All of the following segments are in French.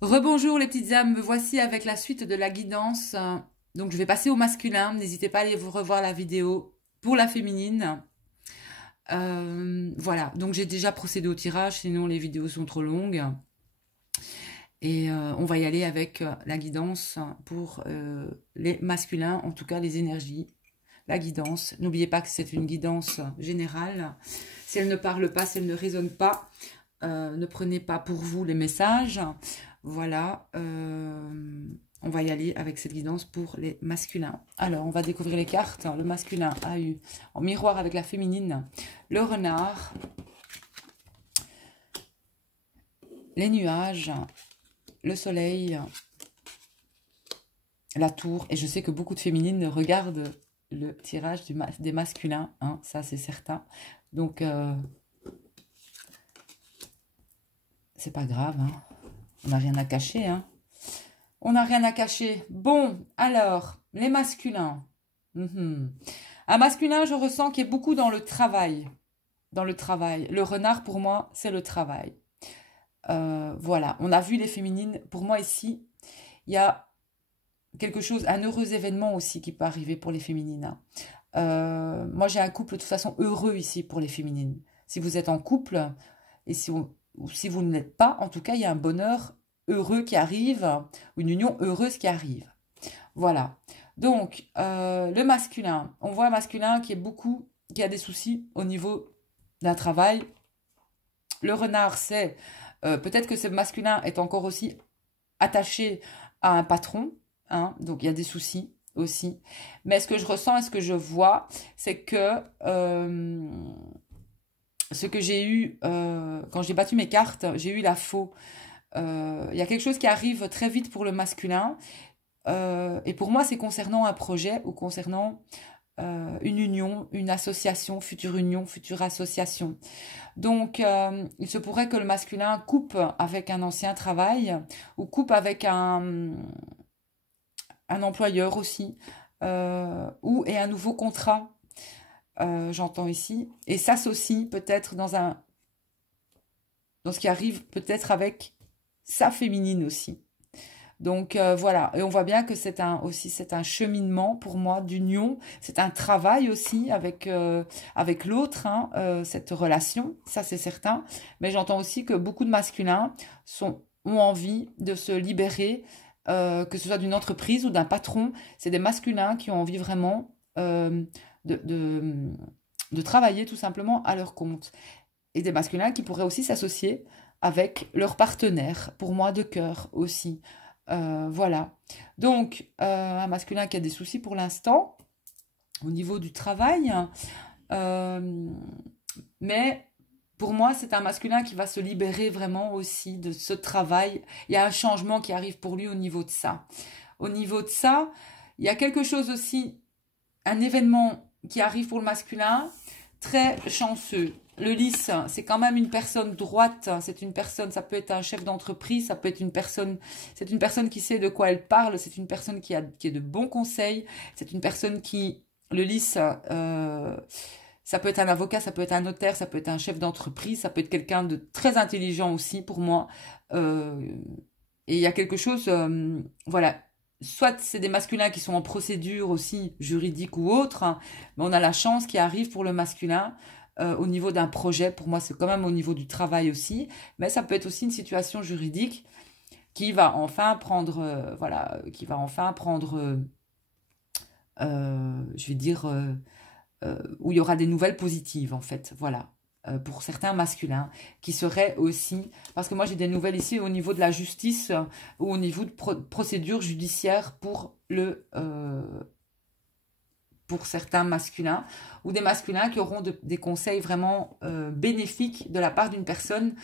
Rebonjour les petites âmes, me voici avec la suite de la guidance. Donc je vais passer au masculin, n'hésitez pas à aller vous revoir la vidéo pour la féminine. Voilà, donc j'ai déjà procédé au tirage, sinon les vidéos sont trop longues. Et on va y aller avec la guidance pour les masculins, en tout cas les énergies. La guidance, n'oubliez pas que c'est une guidance générale. Si elle ne parle pas, si elle ne résonne pas, ne prenez pas pour vous les messages. Voilà, on va y aller avec cette guidance pour les masculins. Alors, on va découvrir les cartes. Le masculin a eu, en miroir avec la féminine, le renard, les nuages, le soleil, la tour. Et je sais que beaucoup de féminines regardent le tirage des masculins, hein, ça c'est certain. Donc, c'est pas grave, hein. On n'a rien à cacher, hein. On n'a rien à cacher. Bon, alors, les masculins. Un masculin, je ressens qu'il est beaucoup dans le travail. Dans le travail. Le renard, pour moi, c'est le travail. Voilà, on a vu les féminines. Pour moi, ici, il y a quelque chose, un heureux événement aussi qui peut arriver pour les féminines. Moi, j'ai un couple de toute façon heureux ici pour les féminines. Si vous êtes en couple, et si vous ne l'êtes pas, en tout cas, il y a un bonheur heureux qui arrive, une union heureuse qui arrive. Voilà. Donc, le masculin, on voit un masculin qui a des soucis au niveau d'un travail. Le renard, c'est peut-être que ce masculin est encore aussi attaché à un patron, hein, donc il y a des soucis aussi. Mais ce que je ressens et ce que je vois, c'est que ce que j'ai eu quand j'ai battu mes cartes, j'ai eu la faux. Il y a quelque chose qui arrive très vite pour le masculin. Et pour moi, c'est concernant un projet ou concernant une union, une association, future association. Donc, il se pourrait que le masculin coupe avec un ancien travail ou coupe avec un employeur aussi, et un nouveau contrat, j'entends ici, et s'associe peut-être dans ce qui arrive peut-être avec sa féminine aussi. Donc voilà, et on voit bien que c'est un cheminement pour moi d'union, c'est un travail aussi avec l'autre, hein, cette relation, ça c'est certain. Mais j'entends aussi que beaucoup de masculins ont envie de se libérer, que ce soit d'une entreprise ou d'un patron. C'est des masculins qui ont envie vraiment de, de, de travailler tout simplement à leur compte. Et des masculins qui pourraient aussi s'associer avec leur partenaire, pour moi de cœur aussi. Voilà. Donc, un masculin qui a des soucis pour l'instant au niveau du travail. Mais pour moi, c'est un masculin qui va se libérer vraiment aussi de ce travail. Il y a un changement qui arrive pour lui au niveau de ça. Au niveau de ça, il y a quelque chose aussi, un événement qui arrive pour le masculin, très chanceux. Le lys, c'est quand même une personne droite, c'est une personne, ça peut être un chef d'entreprise, ça peut être c'est une personne qui sait de quoi elle parle, c'est une personne qui est de bons conseils, c'est une personne le lys, ça peut être un avocat, ça peut être un notaire, ça peut être un chef d'entreprise, ça peut être quelqu'un de très intelligent aussi pour moi. Et il y a quelque chose, voilà, soit c'est des masculins qui sont en procédure aussi juridique ou autre, hein, mais on a la chance qui arrive pour le masculin au niveau d'un projet. Pour moi, c'est quand même au niveau du travail aussi, mais ça peut être aussi une situation juridique qui va enfin prendre, je vais dire, où il y aura des nouvelles positives en fait, voilà. Pour certains masculins, qui seraient aussi... Parce que moi, j'ai des nouvelles ici au niveau de la justice ou au niveau de procédure judiciaire pour certains masculins, ou des masculins qui auront des conseils vraiment bénéfiques de la part d'une personne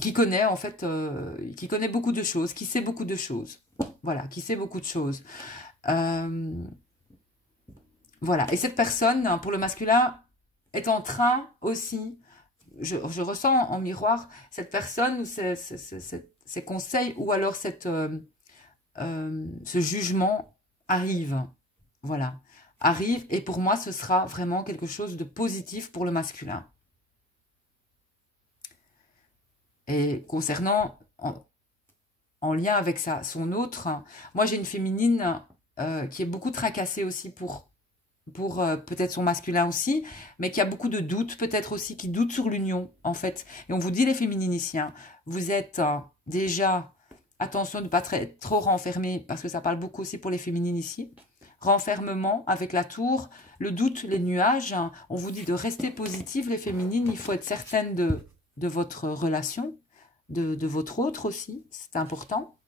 qui connaît, en fait, qui connaît beaucoup de choses, qui sait beaucoup de choses. Voilà, qui sait beaucoup de choses. Voilà, et cette personne, pour le masculin, est en train aussi, je ressens en miroir, cette personne, ces conseils, ou alors ce jugement arrive. Voilà, arrive, et pour moi, ce sera vraiment quelque chose de positif pour le masculin. Et concernant, en lien avec son autre, moi j'ai une féminine qui est beaucoup tracassée aussi pour peut-être son masculin aussi, mais qui a beaucoup de doutes, peut-être aussi, qui doute sur l'union, en fait. Et on vous dit, les féminines ici, hein, vous êtes déjà, attention de ne pas trop renfermer, parce que ça parle beaucoup aussi pour les féminines ici, renfermement avec la tour, le doute, les nuages, hein. On vous dit de rester positive, les féminines, il faut être certaine de votre relation, de votre autre aussi, c'est important.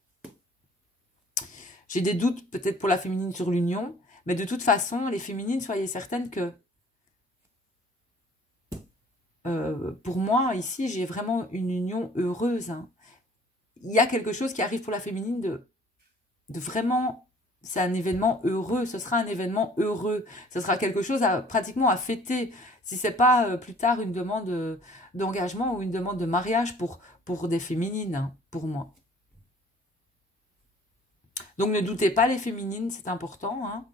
J'ai des doutes peut-être pour la féminine sur l'union, mais de toute façon, les féminines, soyez certaines que pour moi, ici, j'ai vraiment une union heureuse, hein. Il y a quelque chose qui arrive pour la féminine de vraiment... C'est un événement heureux, ce sera un événement heureux. Ce sera quelque chose pratiquement à fêter. Si c'est pas plus tard une demande d'engagement ou une demande de mariage pour des féminines, hein, pour moi. Donc ne doutez pas les féminines, c'est important, hein.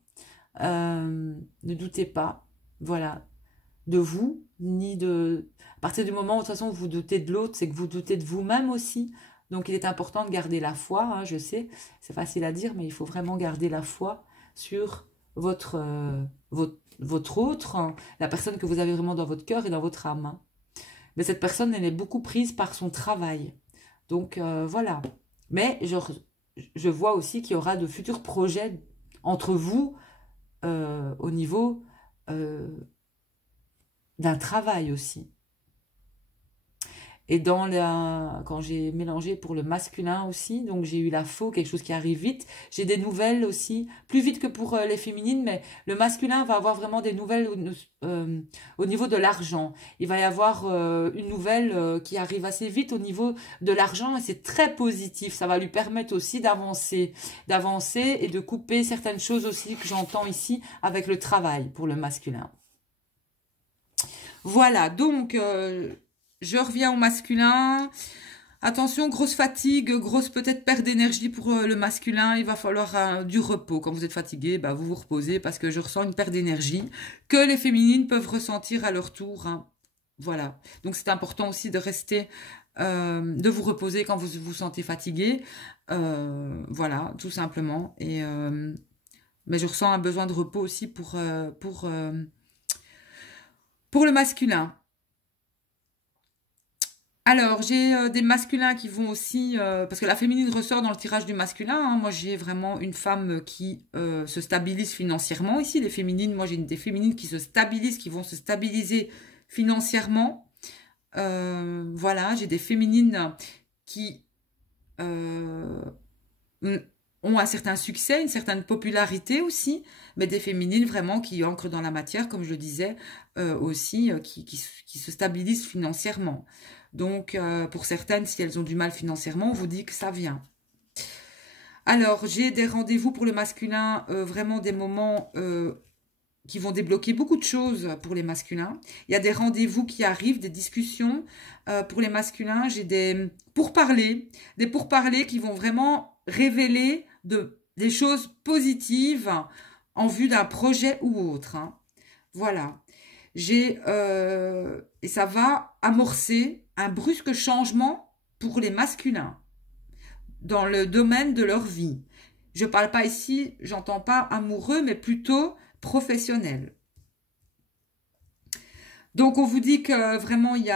Ne doutez pas, voilà, de vous, ni de... À partir du moment où, de toute façon, vous doutez de l'autre, c'est que vous doutez de vous-même aussi. Donc, il est important de garder la foi, hein, je sais, c'est facile à dire, mais il faut vraiment garder la foi sur votre autre, hein, la personne que vous avez vraiment dans votre cœur et dans votre âme, hein. Mais cette personne, elle est beaucoup prise par son travail. Donc, voilà. Mais je vois aussi qu'il y aura de futurs projets entre vous au niveau d'un travail aussi. Et quand j'ai mélangé pour le masculin aussi, donc j'ai eu la faux, quelque chose qui arrive vite. J'ai des nouvelles aussi, plus vite que pour les féminines, mais le masculin va avoir vraiment des nouvelles au niveau de l'argent. Il va y avoir une nouvelle qui arrive assez vite au niveau de l'argent et c'est très positif. Ça va lui permettre aussi d'avancer et de couper certaines choses aussi que j'entends ici avec le travail pour le masculin. Voilà, donc... je reviens au masculin. Attention, grosse fatigue, grosse peut-être perte d'énergie pour le masculin. Il va falloir du repos. Quand vous êtes fatigué, bah, vous vous reposez parce que je ressens une perte d'énergie que les féminines peuvent ressentir à leur tour, hein. Voilà. Donc c'est important aussi de rester, de vous reposer quand vous vous sentez fatigué. Voilà, tout simplement. Mais je ressens un besoin de repos aussi pour le masculin. Alors, j'ai des masculins qui vont aussi... parce que la féminine ressort dans le tirage du masculin, hein. Moi, j'ai vraiment une femme qui se stabilise financièrement. Ici, les féminines, moi, j'ai des féminines qui se stabilisent, qui vont se stabiliser financièrement. Voilà, j'ai des féminines qui ont un certain succès, une certaine popularité aussi, mais des féminines vraiment qui ancrent dans la matière, comme je le disais, aussi, qui se stabilisent financièrement. Donc, pour certaines, si elles ont du mal financièrement, on vous dit que ça vient. Alors, j'ai des rendez-vous pour le masculin, vraiment des moments qui vont débloquer beaucoup de choses pour les masculins. Il y a des rendez-vous qui arrivent, des discussions pour les masculins. J'ai des pourparlers qui vont vraiment révéler des choses positives en vue d'un projet ou autre, hein. Voilà. Et ça va amorcer un brusque changement pour les masculins dans le domaine de leur vie. Je parle pas ici, j'entends pas amoureux, mais plutôt professionnel. Donc on vous dit que vraiment il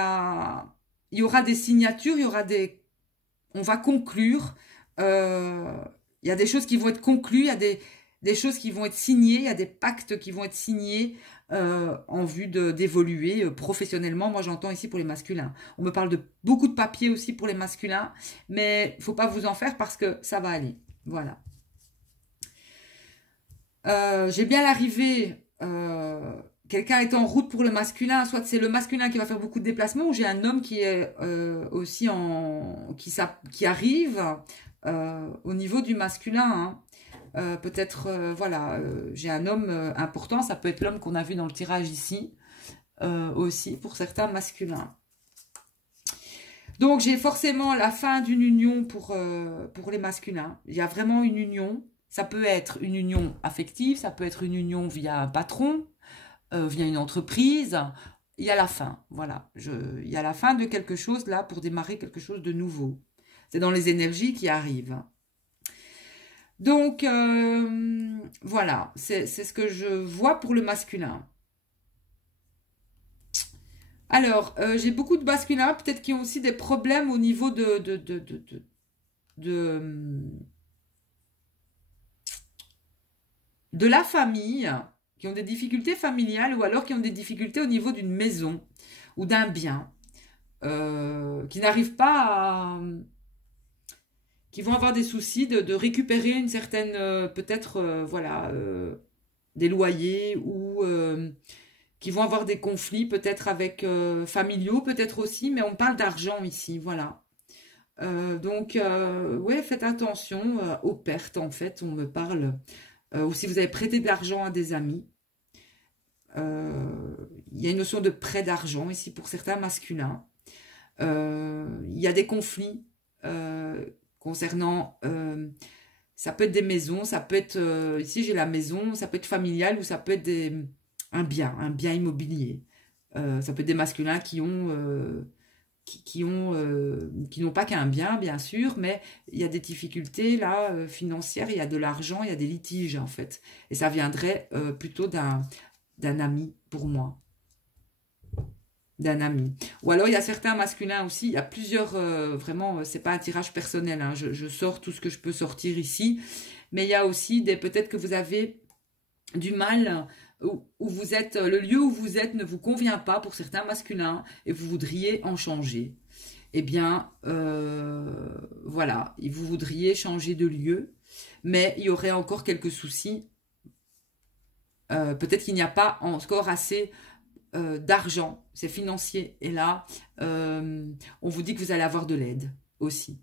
y aura des signatures, on va conclure. Il y a des choses qui vont être conclues, il y a des choses qui vont être signées, il y a des pactes qui vont être signés en vue d'évoluer professionnellement. Moi, j'entends ici pour les masculins. On me parle de beaucoup de papiers aussi pour les masculins, mais il ne faut pas vous en faire parce que ça va aller. Voilà. J'ai bien l'arrivée... quelqu'un est en route pour le masculin, soit c'est le masculin qui va faire beaucoup de déplacements, ou j'ai un homme qui est aussi qui arrive au niveau du masculin, hein. Peut-être, voilà, j'ai un homme important, ça peut être l'homme qu'on a vu dans le tirage ici, aussi pour certains masculins. Donc j'ai forcément la fin d'une union pour les masculins. Il y a vraiment une union, ça peut être une union affective, ça peut être une union via un patron, via une entreprise, il y a la fin, voilà. Il y a la fin de quelque chose là pour démarrer quelque chose de nouveau. C'est dans les énergies qui arrivent. Donc, voilà, c'est ce que je vois pour le masculin. Alors, j'ai beaucoup de masculins, peut-être qui ont aussi des problèmes au niveau de la famille, qui ont des difficultés familiales ou alors qui ont des difficultés au niveau d'une maison ou d'un bien, qui n'arrivent pas à... qui vont avoir des soucis de récupérer une certaine, peut-être, voilà, des loyers ou qui vont avoir des conflits peut-être avec familiaux, peut-être aussi, mais on parle d'argent ici, voilà. Donc, ouais, faites attention aux pertes, en fait, on me parle. Ou si vous avez prêté de l'argent à des amis. Il y a une notion de prêt d'argent ici pour certains masculins. Il y a des conflits concernant... ça peut être des maisons, ça peut être... ici, j'ai la maison, ça peut être familial ou ça peut être un bien immobilier. Ça peut être des masculins qui n'ont pas qu'un bien sûr, mais il y a des difficultés là financières, il y a de l'argent, il y a des litiges en fait. Et ça viendrait plutôt d'un ami pour moi. D'un ami. Ou alors il y a certains masculins aussi, il y a plusieurs, vraiment, c'est pas un tirage personnel, hein, je sors tout ce que je peux sortir ici, mais il y a aussi peut-être que vous avez du mal... Où vous êtes, le lieu où vous êtes ne vous convient pas pour certains masculins et vous voudriez en changer. Eh bien, voilà, vous voudriez changer de lieu, mais il y aurait encore quelques soucis. Peut-être qu'il n'y a pas encore assez d'argent, c'est financier. Et là, on vous dit que vous allez avoir de l'aide aussi.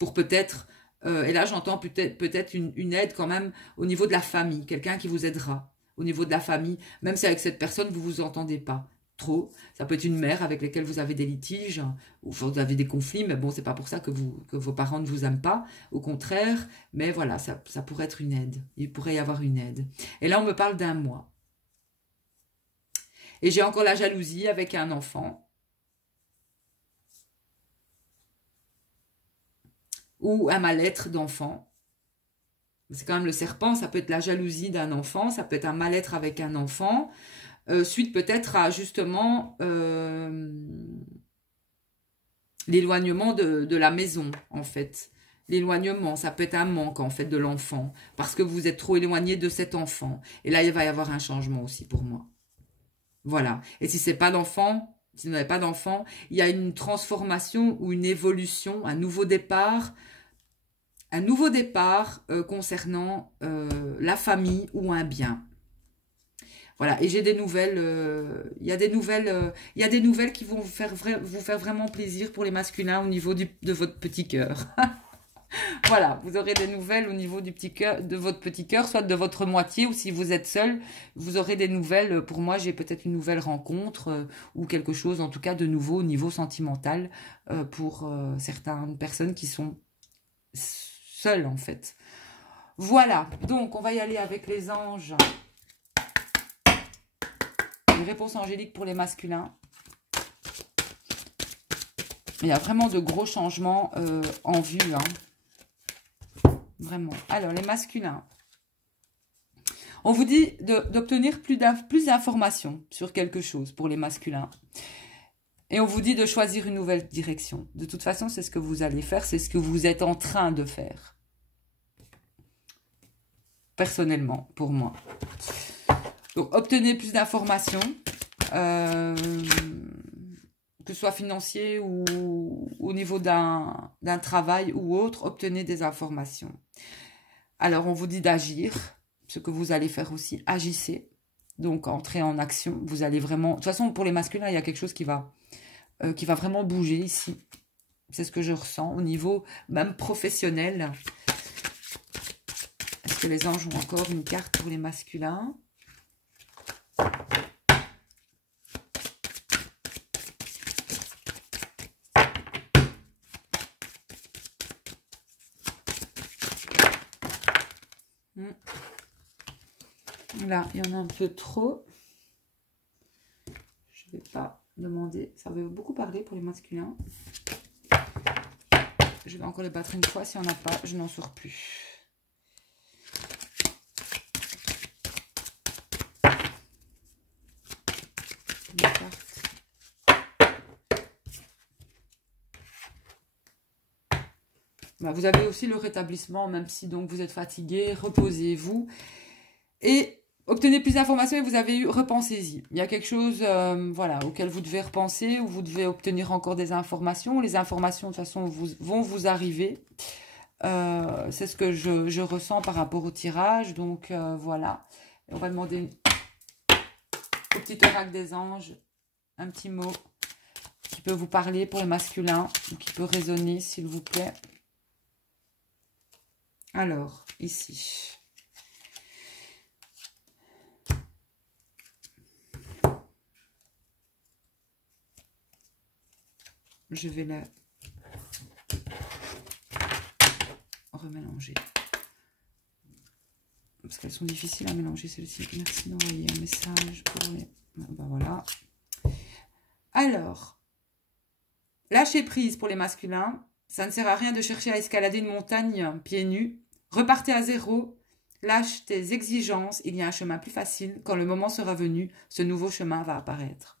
Pour peut-être... et là, j'entends peut-être une aide quand même au niveau de la famille, quelqu'un qui vous aidera au niveau de la famille, même si avec cette personne, vous ne vous entendez pas trop. Ça peut être une mère avec laquelle vous avez des litiges, ou vous avez des conflits, mais bon, c'est pas pour ça que vos parents ne vous aiment pas, au contraire, mais voilà, ça pourrait être une aide. Il pourrait y avoir une aide. Et là, on me parle d'un mois. Et j'ai encore la jalousie avec un enfant. Ou un mal-être d'enfant. C'est quand même le serpent, ça peut être la jalousie d'un enfant, ça peut être un mal-être avec un enfant, suite peut-être à justement l'éloignement de la maison, en fait. L'éloignement, ça peut être un manque, en fait, de l'enfant, parce que vous êtes trop éloigné de cet enfant. Et là, il va y avoir un changement aussi pour moi. Voilà. Et si c'est pas d'enfant, si vous n'avez pas d'enfant, il y a une transformation ou une évolution, un nouveau départ concernant la famille ou un bien. Voilà, et j'ai des nouvelles, il y a des nouvelles qui vont vous faire vraiment plaisir pour les masculins au niveau de votre petit cœur. Voilà, vous aurez des nouvelles au niveau du petit cœur, de votre petit cœur, soit de votre moitié, ou si vous êtes seul, vous aurez des nouvelles. Pour moi, j'ai peut-être une nouvelle rencontre ou quelque chose, en tout cas, de nouveau au niveau sentimental pour certaines personnes qui sont seules, en fait. Voilà, donc on va y aller avec les anges. Les réponses angéliques pour les masculins. Il y a vraiment de gros changements en vue, hein. Vraiment. Alors, les masculins. On vous dit d'obtenir plus d'informations sur quelque chose pour les masculins. Et on vous dit de choisir une nouvelle direction. De toute façon, c'est ce que vous allez faire. C'est ce que vous êtes en train de faire. Personnellement, pour moi. Donc, obtenez plus d'informations. Que ce soit financier ou au niveau d'un travail ou autre, obtenez des informations. Alors, on vous dit d'agir, ce que vous allez faire aussi, agissez. Donc, entrez en action. Vous allez vraiment... De toute façon, pour les masculins, il y a quelque chose qui va vraiment bouger ici. C'est ce que je ressens au niveau même professionnel. Est-ce que les anges ont encore une carte pour les masculins ? Là, il y en a un peu trop. vais pas demander. Ça veut beaucoup parler pour les masculins. Je vais encore les battre une fois. Si on n'a pas, je n'en sors plus. Vous avez aussi le rétablissement, même si donc vous êtes fatigué, reposez-vous et obtenez plus d'informations. Et vous avez eu, repensez-y. Il y a quelque chose voilà, auquel vous devez repenser, où vous devez obtenir encore des informations. Les informations, de toute façon, vont vous arriver. C'est ce que je ressens par rapport au tirage. Donc, voilà. Et on va demander au petit oracle des anges un petit mot qui peut vous parler pour les masculins, ou qui peut résonner, s'il vous plaît. Alors, ici. Je vais la remélanger. Parce qu'elles sont difficiles à mélanger, celles-ci. Merci d'envoyer un message pour les... Ben voilà. Alors, lâcher prise pour les masculins. Ça ne sert à rien de chercher à escalader une montagne pieds nus. Repartez à zéro. Lâche tes exigences. Il y a un chemin plus facile. Quand le moment sera venu, ce nouveau chemin va apparaître.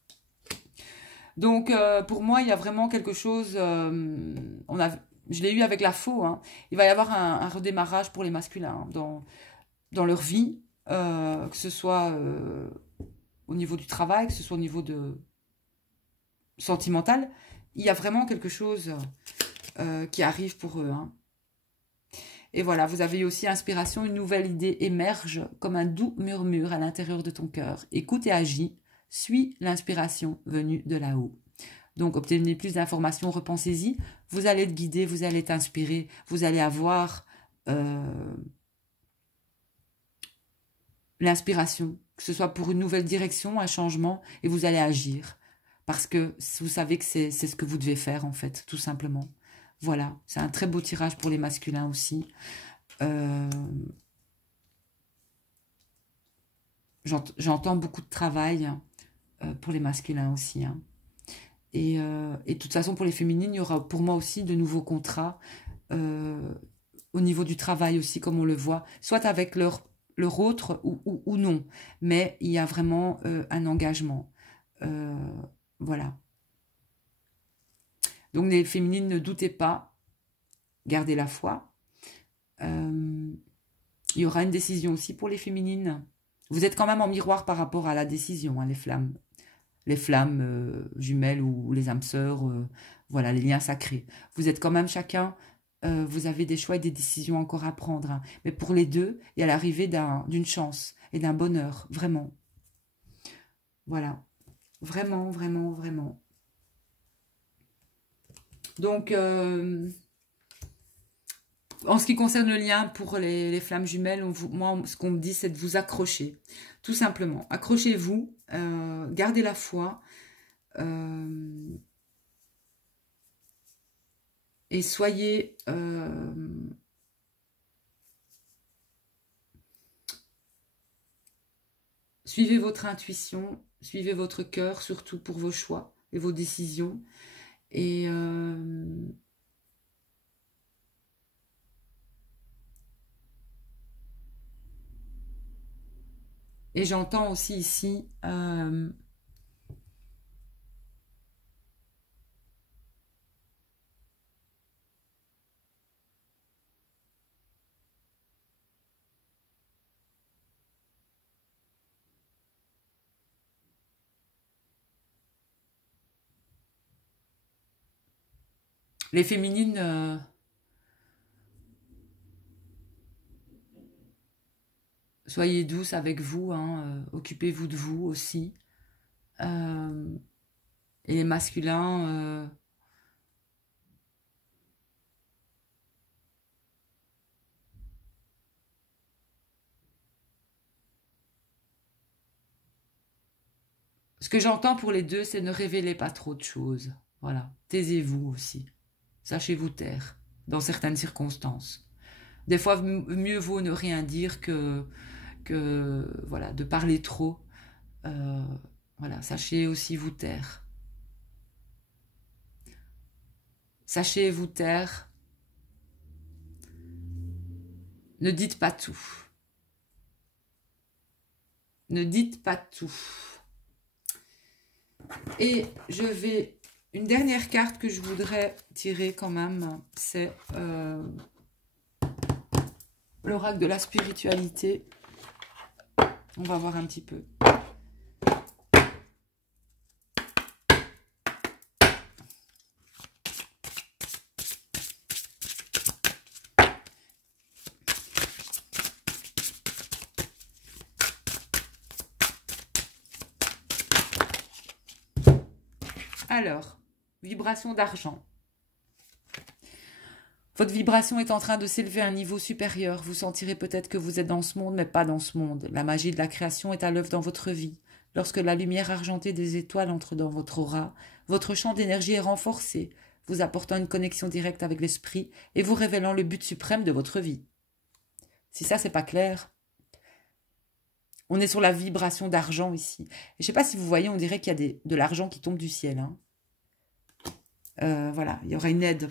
Donc, pour moi, il y a vraiment quelque chose... je l'ai eu avec la faux. Hein. Il va y avoir un redémarrage pour les masculins hein, dans leur vie. Que ce soit au niveau du travail, que ce soit au niveau sentimental. Il y a vraiment quelque chose qui arrive pour eux. Hein. Et voilà, vous avez aussi inspiration, une nouvelle idée émerge comme un doux murmure à l'intérieur de ton cœur. Écoute et agis, suis l'inspiration venue de là-haut. Donc, obtenez plus d'informations, repensez-y. Vous allez être guidé, vous allez être inspiré, vous allez avoir l'inspiration, que ce soit pour une nouvelle direction, un changement, et vous allez agir. Parce que vous savez que c'est ce que vous devez faire, en fait, tout simplement. Voilà, c'est un très beau tirage pour les masculins aussi. J'entends beaucoup de travail pour les masculins aussi. Hein. Et de toute façon, pour les féminines, il y aura pour moi aussi de nouveaux contrats au niveau du travail aussi, comme on le voit, soit avec leur autre ou non. Mais il y a vraiment un engagement. Voilà. Donc, les féminines, ne doutez pas, gardez la foi. Il y aura une décision aussi pour les féminines. Vous êtes quand même en miroir par rapport à la décision, hein, les flammes. Les flammes jumelles ou les âmes sœurs, voilà, les liens sacrés. Vous êtes quand même chacun, vous avez des choix et des décisions encore à prendre. Hein. Mais pour les deux, il y a l'arrivée d'une chance et d'un bonheur, vraiment. Voilà. Vraiment, vraiment, vraiment. Donc, en ce qui concerne le lien pour les flammes jumelles, moi, ce qu'on me dit, c'est de vous accrocher. Tout simplement. Accrochez-vous, gardez la foi. Et soyez... suivez votre intuition, suivez votre cœur, surtout pour vos choix et vos décisions. Et j'entends aussi ici les féminines... soyez douces avec vous, hein, occupez-vous de vous aussi. Et les masculins... ce que j'entends pour les deux, c'est ne révélez pas trop de choses. Voilà, taisez-vous aussi. Sachez-vous taire, dans certaines circonstances. Des fois, mieux vaut ne rien dire que voilà, de parler trop. Voilà, sachez aussi vous taire. Sachez vous taire. Ne dites pas tout. Ne dites pas tout. Et je vais... Une dernière carte que je voudrais tirer quand même, c'est l'oracle de la spiritualité. On va voir un petit peu. Alors, vibration d'argent. Votre vibration est en train de s'élever à un niveau supérieur. Vous sentirez peut-être que vous êtes dans ce monde, mais pas dans ce monde. La magie de la création est à l'œuvre dans votre vie. Lorsque la lumière argentée des étoiles entre dans votre aura, votre champ d'énergie est renforcé, vous apportant une connexion directe avec l'esprit et vous révélant le but suprême de votre vie. Si ça, c'est pas clair, on est sur la vibration d'argent ici. Et je ne sais pas si vous voyez, on dirait qu'il y a de l'argent qui tombe du ciel. Hein. Voilà, il y aura une aide